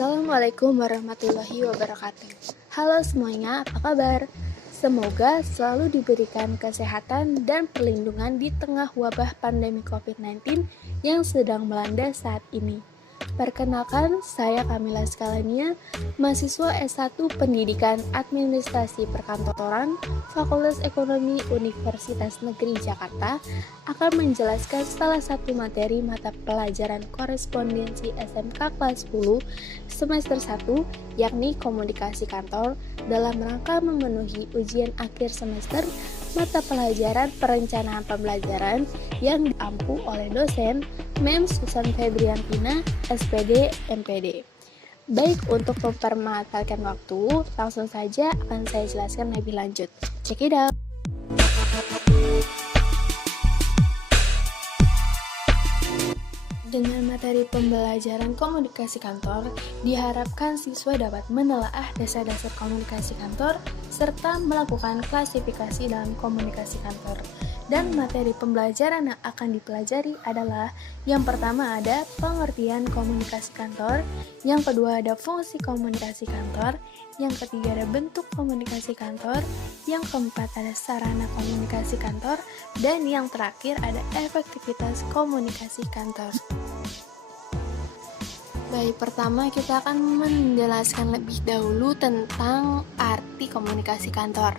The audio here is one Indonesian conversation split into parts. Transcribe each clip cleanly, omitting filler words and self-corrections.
Assalamualaikum warahmatullahi wabarakatuh. Halo semuanya, apa kabar? Semoga selalu diberikan kesehatan dan perlindungan di tengah wabah pandemi COVID-19 yang sedang melanda saat ini. Perkenalkan, saya Kamila Skalania, mahasiswa S1 Pendidikan Administrasi Perkantoran, Fakultas Ekonomi Universitas Negeri Jakarta, akan menjelaskan salah satu materi mata pelajaran korespondensi SMK kelas 10 semester 1, yakni komunikasi kantor, dalam rangka memenuhi ujian akhir semester mata pelajaran perencanaan pembelajaran yang diampu oleh dosen Mem Susan Febriantina, SPD, MPD. Baik, untuk mempermanfaatkan waktu, langsung saja akan saya jelaskan lebih lanjut. Check it out! Dengan materi pembelajaran komunikasi kantor, diharapkan siswa dapat menelaah dasar-dasar komunikasi kantor serta melakukan klasifikasi dalam komunikasi kantor. Dan materi pembelajaran yang akan dipelajari adalah yang pertama ada pengertian komunikasi kantor, yang kedua ada fungsi komunikasi kantor, yang ketiga ada bentuk komunikasi kantor, yang keempat ada sarana komunikasi kantor, dan yang terakhir ada efektivitas komunikasi kantor. Baik, pertama kita akan menjelaskan lebih dahulu tentang arti komunikasi kantor.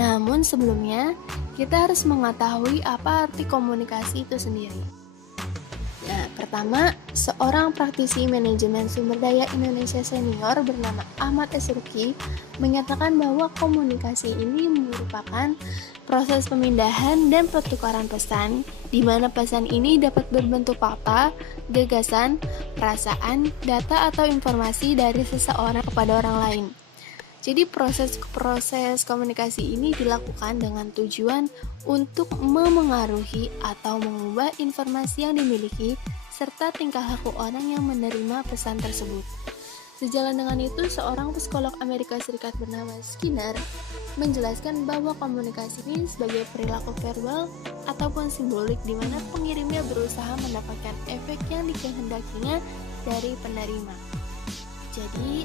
Namun sebelumnya, kita harus mengetahui apa arti komunikasi itu sendiri. Nah, pertama, seorang praktisi manajemen sumber daya Indonesia senior bernama Ahmad Esruki menyatakan bahwa komunikasi ini merupakan proses pemindahan dan pertukaran pesan, di mana pesan ini dapat berbentuk fakta, gagasan, perasaan, data atau informasi dari seseorang kepada orang lain. Jadi proses komunikasi ini dilakukan dengan tujuan untuk memengaruhi atau mengubah informasi yang dimiliki serta tingkah laku orang yang menerima pesan tersebut. Sejalan dengan itu, seorang psikolog Amerika Serikat bernama Skinner menjelaskan bahwa komunikasi ini sebagai perilaku verbal ataupun simbolik di mana pengirimnya berusaha mendapatkan efek yang dikehendakinya dari penerima. Jadi,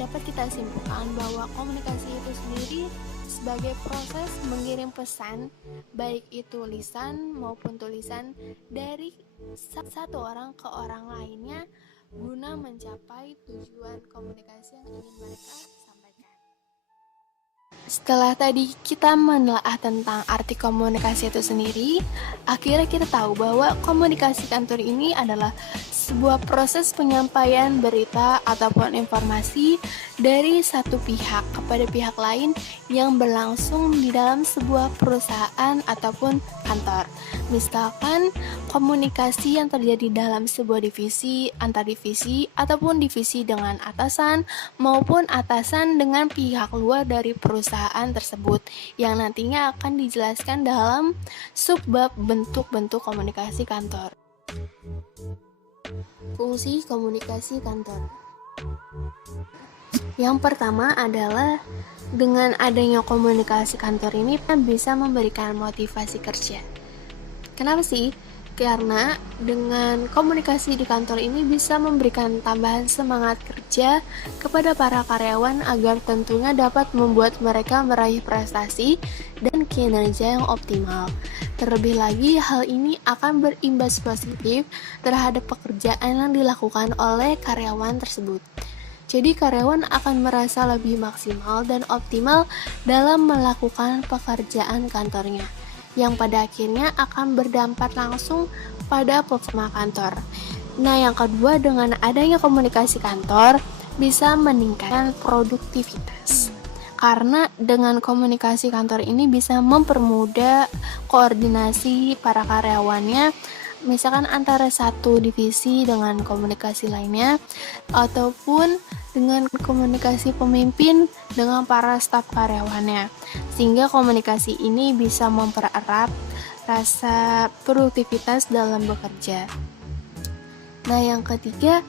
dapat kita simpulkan bahwa komunikasi itu sendiri sebagai proses mengirim pesan, baik itu lisan maupun tulisan, dari satu orang ke orang lainnya guna mencapai tujuan komunikasi yang ingin mereka sampaikan. Setelah tadi kita menelaah tentang arti komunikasi itu sendiri, akhirnya kita tahu bahwa komunikasi kantor ini adalah sebuah proses penyampaian berita ataupun informasi dari satu pihak kepada pihak lain yang berlangsung di dalam sebuah perusahaan ataupun kantor. Misalkan komunikasi yang terjadi dalam sebuah divisi, antar divisi, ataupun divisi dengan atasan maupun atasan dengan pihak luar dari perusahaan tersebut yang nantinya akan dijelaskan dalam subbab bentuk-bentuk komunikasi kantor. Fungsi komunikasi kantor. Yang pertama adalah dengan adanya komunikasi kantor ini bisa memberikan motivasi kerja. Kenapa sih? Karena dengan komunikasi di kantor ini bisa memberikan tambahan semangat kerja kepada para karyawan agar tentunya dapat membuat mereka meraih prestasi dan kinerja yang optimal. Terlebih lagi, hal ini akan berimbas positif terhadap pekerjaan yang dilakukan oleh karyawan tersebut. Jadi karyawan akan merasa lebih maksimal dan optimal dalam melakukan pekerjaan kantornya, yang pada akhirnya akan berdampak langsung pada performa kantor. Nah, yang kedua, dengan adanya komunikasi kantor bisa meningkatkan produktivitas. Karena dengan komunikasi kantor ini bisa mempermudah koordinasi para karyawannya, misalkan antara satu divisi dengan komunikasi lainnya, ataupun dengan komunikasi pemimpin dengan para staf karyawannya, sehingga komunikasi ini bisa mempererat rasa produktivitas dalam bekerja. Nah, yang ketiga,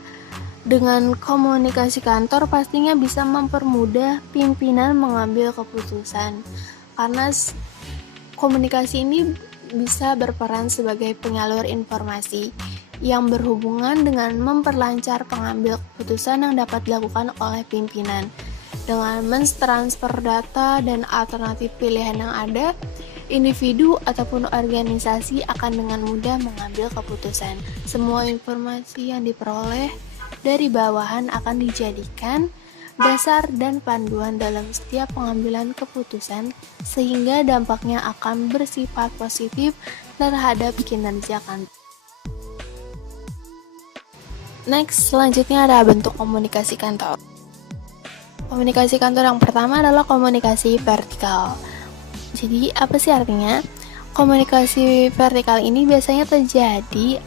dengan komunikasi kantor pastinya bisa mempermudah pimpinan mengambil keputusan, karena komunikasi ini bisa berperan sebagai penyalur informasi yang berhubungan dengan memperlancar pengambil keputusan yang dapat dilakukan oleh pimpinan. Dengan mentransfer data dan alternatif pilihan yang ada, individu ataupun organisasi akan dengan mudah mengambil keputusan. Semua informasi yang diperoleh dari bawahan akan dijadikan dasar dan panduan dalam setiap pengambilan keputusan, sehingga dampaknya akan bersifat positif terhadap kinerja kantor. Next, selanjutnya ada bentuk komunikasi kantor. Komunikasi kantor yang pertama adalah komunikasi vertikal. Jadi, apa sih artinya? Komunikasi vertikal ini biasanya terjadi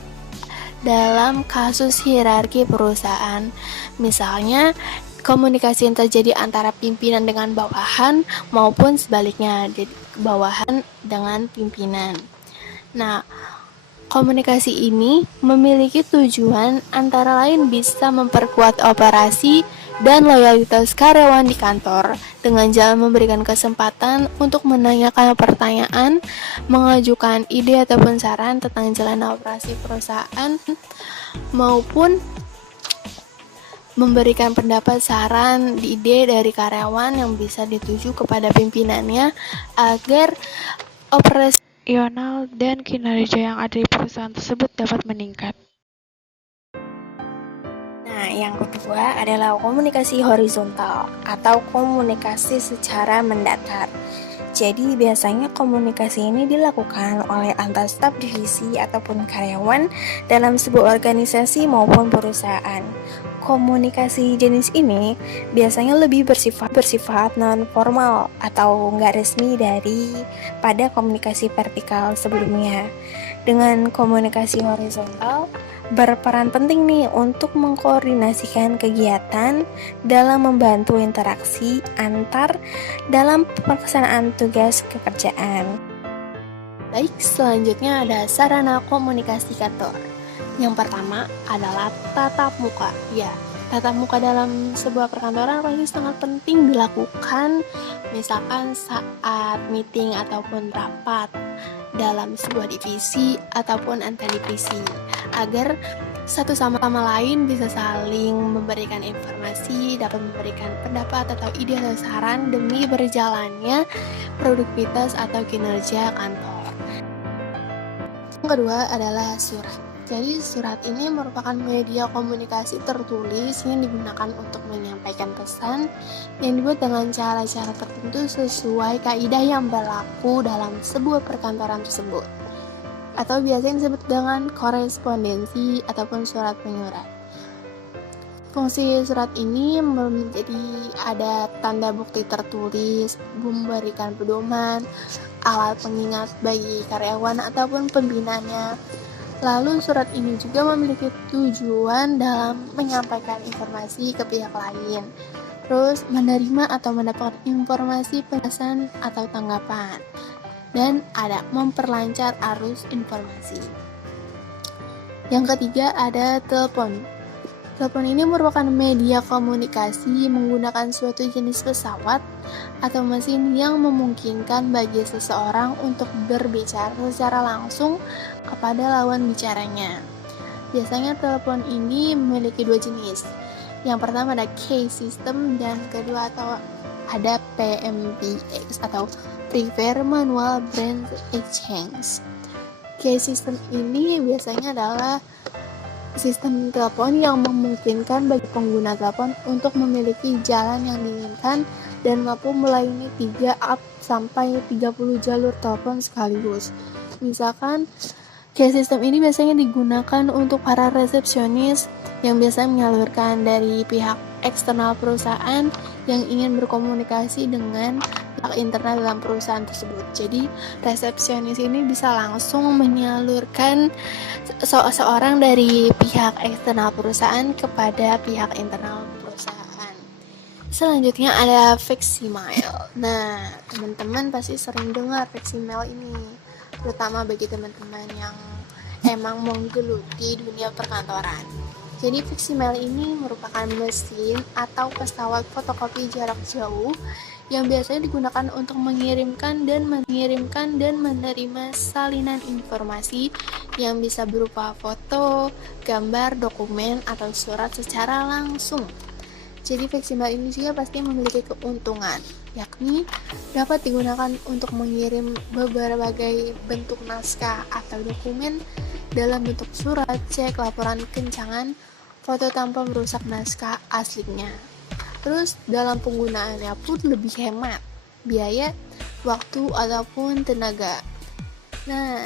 dalam kasus hierarki perusahaan. Misalnya, komunikasi yang terjadi antara pimpinan dengan bawahan maupun sebaliknya, jadi bawahan dengan pimpinan. Nah, komunikasi ini memiliki tujuan antara lain bisa memperkuat operasi dan loyalitas karyawan di kantor dengan jalan memberikan kesempatan untuk menanyakan pertanyaan, mengajukan ide ataupun saran tentang jalan operasi perusahaan, maupun memberikan pendapat, saran, ide dari karyawan yang bisa dituju kepada pimpinannya agar operasional dan kinerja yang ada di perusahaan tersebut dapat meningkat. Nah, yang kedua adalah komunikasi horizontal atau komunikasi secara mendatar. Jadi biasanya komunikasi ini dilakukan oleh antar staf divisi ataupun karyawan dalam sebuah organisasi maupun perusahaan. Komunikasi jenis ini biasanya lebih bersifat non-formal atau nggak resmi daripada komunikasi vertikal sebelumnya. Dengan komunikasi horizontal, berperan penting nih untuk mengkoordinasikan kegiatan dalam membantu interaksi antar dalam pelaksanaan tugas pekerjaan. Baik, selanjutnya ada sarana komunikasi kantor. Yang pertama adalah tatap muka. Ya, tatap muka dalam sebuah perkantoran pasti sangat penting dilakukan, misalkan saat meeting ataupun rapat dalam sebuah divisi ataupun antar divisi, agar satu sama lain bisa saling memberikan informasi, dapat memberikan pendapat atau ide atau saran demi berjalannya produktivitas atau kinerja kantor. Yang kedua adalah surat. Jadi surat ini merupakan media komunikasi tertulis yang digunakan untuk menyampaikan pesan yang dibuat dengan cara-cara tertentu sesuai kaidah yang berlaku dalam sebuah perkantoran tersebut, atau biasanya disebut dengan korespondensi ataupun surat menyurat. Fungsi surat ini menjadi ada tanda bukti tertulis, memberikan pedoman, alat pengingat bagi karyawan ataupun pembinanya. Lalu surat ini juga memiliki tujuan dalam menyampaikan informasi ke pihak lain, terus menerima atau mendapat informasi, penjelasan atau tanggapan, dan ada memperlancar arus informasi. Yang ketiga ada telepon. Telepon ini merupakan media komunikasi menggunakan suatu jenis pesawat atau mesin yang memungkinkan bagi seseorang untuk berbicara secara langsung kepada lawan bicaranya. Biasanya telepon ini memiliki dua jenis. Yang pertama ada case system dan kedua atau ada PMBX atau Prefer Manual Branch Exchange. Case system ini biasanya adalah sistem telepon yang memungkinkan bagi pengguna telepon untuk memiliki jalan yang diinginkan dan mampu melayani 3-30 jalur telepon sekaligus. Misalkan, case system ini biasanya digunakan untuk para resepsionis yang biasa menyalurkan dari pihak eksternal perusahaan yang ingin berkomunikasi dengan pihak internal dalam perusahaan tersebut. Jadi, resepsionis ini bisa langsung menyalurkan seorang dari pihak eksternal perusahaan kepada pihak internal perusahaan. Selanjutnya ada facsimiles. Nah, teman-teman pasti sering dengar facsimiles ini, terutama bagi teman-teman yang emang menggeluti dunia perkantoran. Jadi facsimiles ini merupakan mesin atau pesawat fotokopi jarak jauh yang biasanya digunakan untuk mengirimkan dan menerima salinan informasi yang bisa berupa foto, gambar, dokumen, atau surat secara langsung. Jadi fleksibel ini juga pasti memiliki keuntungan, yakni dapat digunakan untuk mengirim berbagai bentuk naskah atau dokumen dalam bentuk surat, cek, laporan kencangan, foto tanpa merusak naskah aslinya. Terus dalam penggunaannya pun lebih hemat biaya, waktu, ataupun tenaga. Nah,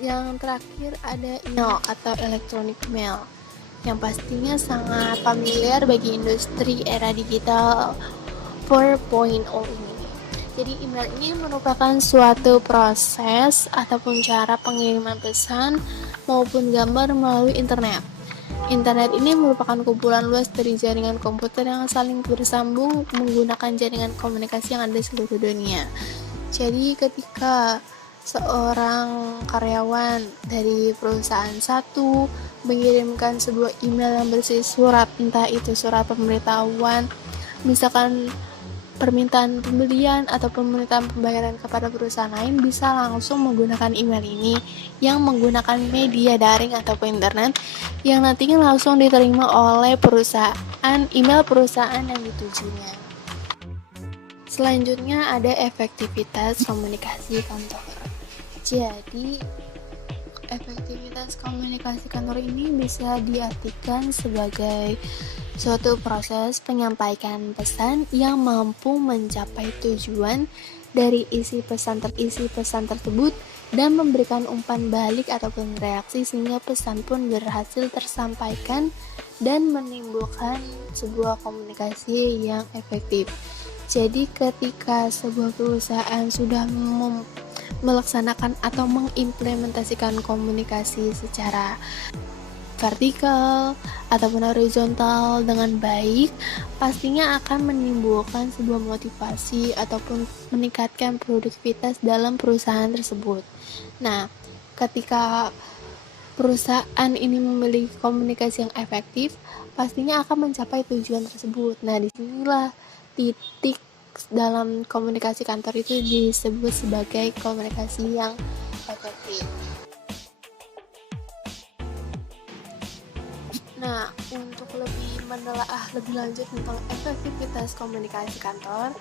yang terakhir ada email atau electronic mail, yang pastinya sangat familiar bagi industri era digital 4.0 ini. Jadi email ini merupakan suatu proses ataupun cara pengiriman pesan maupun gambar melalui internet. Internet ini merupakan kumpulan luas dari jaringan komputer yang saling bersambung menggunakan jaringan komunikasi yang ada di seluruh dunia. Jadi ketika seorang karyawan dari perusahaan satu mengirimkan sebuah email yang berisi surat, entah itu surat pemberitahuan, misalkan permintaan pembelian atau permintaan pembayaran kepada perusahaan lain, bisa langsung menggunakan email ini yang menggunakan media daring ataupun internet yang nantinya langsung diterima oleh email perusahaan yang ditujunya. Selanjutnya ada efektivitas komunikasi kantor. Jadi efektivitas komunikasi kantor ini bisa diartikan sebagai suatu proses penyampaian pesan yang mampu mencapai tujuan dari isi pesan tersebut dan memberikan umpan balik ataupun reaksi sehingga pesan pun berhasil tersampaikan dan menimbulkan sebuah komunikasi yang efektif. Jadi ketika sebuah perusahaan sudah melaksanakan atau mengimplementasikan komunikasi secara vertikal ataupun horizontal dengan baik, pastinya akan menimbulkan sebuah motivasi ataupun meningkatkan produktivitas dalam perusahaan tersebut. Nah, ketika perusahaan ini memiliki komunikasi yang efektif, pastinya akan mencapai tujuan tersebut. Nah, disinilah titik dalam komunikasi kantor itu disebut sebagai komunikasi yang efektif. Nah, untuk lebih menelaah lebih lanjut tentang efektivitas komunikasi kantor,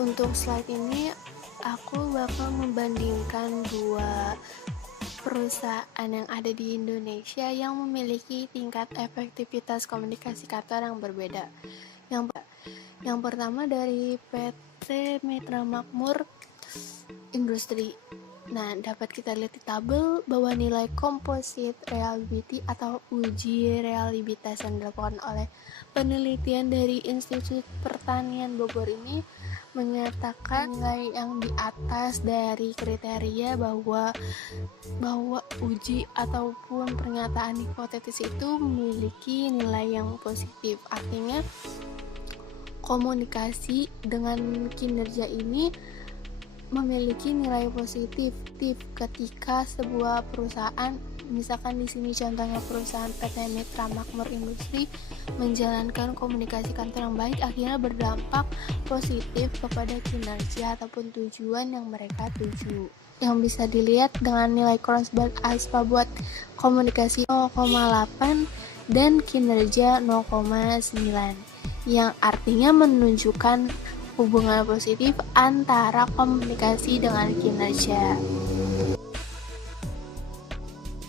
untuk slide ini aku bakal membandingkan dua perusahaan yang ada di Indonesia yang memiliki tingkat efektivitas komunikasi kantor yang berbeda. Yang pertama dari PT Mitra Makmur Industri. Nah, dapat kita lihat di tabel bahwa nilai composite reliability atau uji reliabilitas yang dilakukan oleh penelitian dari Institut Pertanian Bogor ini menyatakan nilai yang di atas dari kriteria bahwa uji ataupun pernyataan hipotetis itu memiliki nilai yang positif. Artinya komunikasi dengan kinerja ini memiliki nilai positif ketika sebuah perusahaan, misalkan di sini contohnya perusahaan PT Mitra Makmur Industri menjalankan komunikasi kantor yang baik, akhirnya berdampak positif kepada kinerja ataupun tujuan yang mereka tuju. Yang bisa dilihat dengan nilai Crossbar ASPA buat komunikasi 0,8 dan kinerja 0,9, yang artinya menunjukkan hubungan positif antara komunikasi dengan kinerja.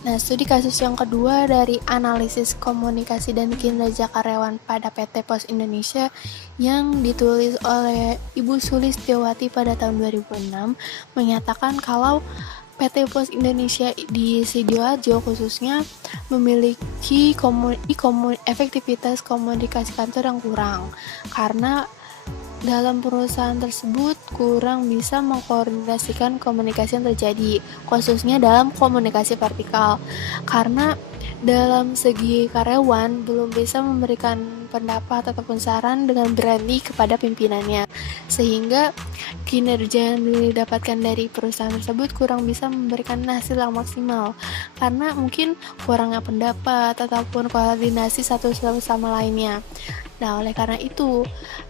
Nah, studi kasus yang kedua dari analisis komunikasi dan kinerja karyawan pada PT Pos Indonesia yang ditulis oleh Ibu Sulistiawati pada tahun 2006 menyatakan kalau PT Pos Indonesia di Sidoarjo khususnya memiliki efektivitas komunikasi kantor yang kurang karena dalam perusahaan tersebut kurang bisa mengkoordinasikan komunikasi yang terjadi, khususnya dalam komunikasi vertikal, karena dalam segi karyawan belum bisa memberikan pendapat ataupun saran dengan berani kepada pimpinannya, sehingga kinerja yang didapatkan dari perusahaan tersebut kurang bisa memberikan hasil yang maksimal karena mungkin kurangnya pendapat ataupun koordinasi satu sama lainnya. Nah, oleh karena itu,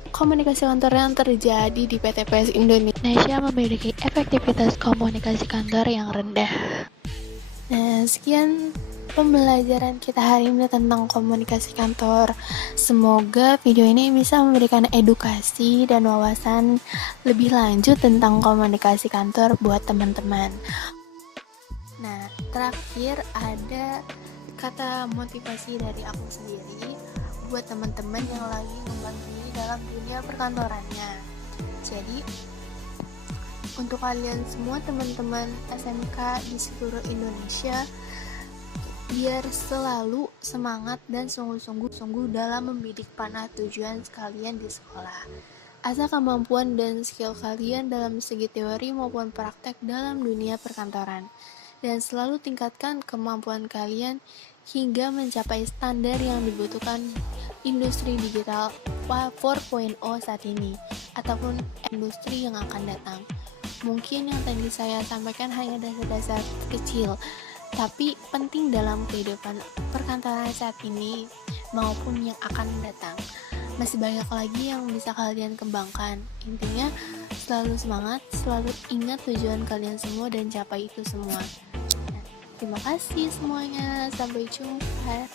komunikasi kantor yang terjadi di PT POS Indonesia memiliki efektivitas komunikasi kantor yang rendah. Nah, sekian pembelajaran kita hari ini tentang komunikasi kantor. Semoga video ini bisa memberikan edukasi dan wawasan lebih lanjut tentang komunikasi kantor buat teman-teman. Nah, terakhir ada kata motivasi dari aku sendiri buat teman-teman yang lagi ngembang diri dalam dunia perkantorannya. Jadi, untuk kalian semua teman-teman SMK di seluruh Indonesia, biar selalu semangat dan sungguh-sungguh dalam membidik panah tujuan kalian di sekolah. Asal kemampuan dan skill kalian dalam segi teori maupun praktek dalam dunia perkantoran. Dan selalu tingkatkan kemampuan kalian hingga mencapai standar yang dibutuhkan industri digital 4.0 saat ini ataupun industri yang akan datang. Mungkin yang tadi saya sampaikan hanya dasar-dasar kecil, tapi penting dalam kehidupan perkantoran saat ini maupun yang akan datang. Masih banyak lagi yang bisa kalian kembangkan. Intinya selalu semangat, selalu ingat tujuan kalian semua dan capai itu semua. Terima kasih semuanya, sampai jumpa.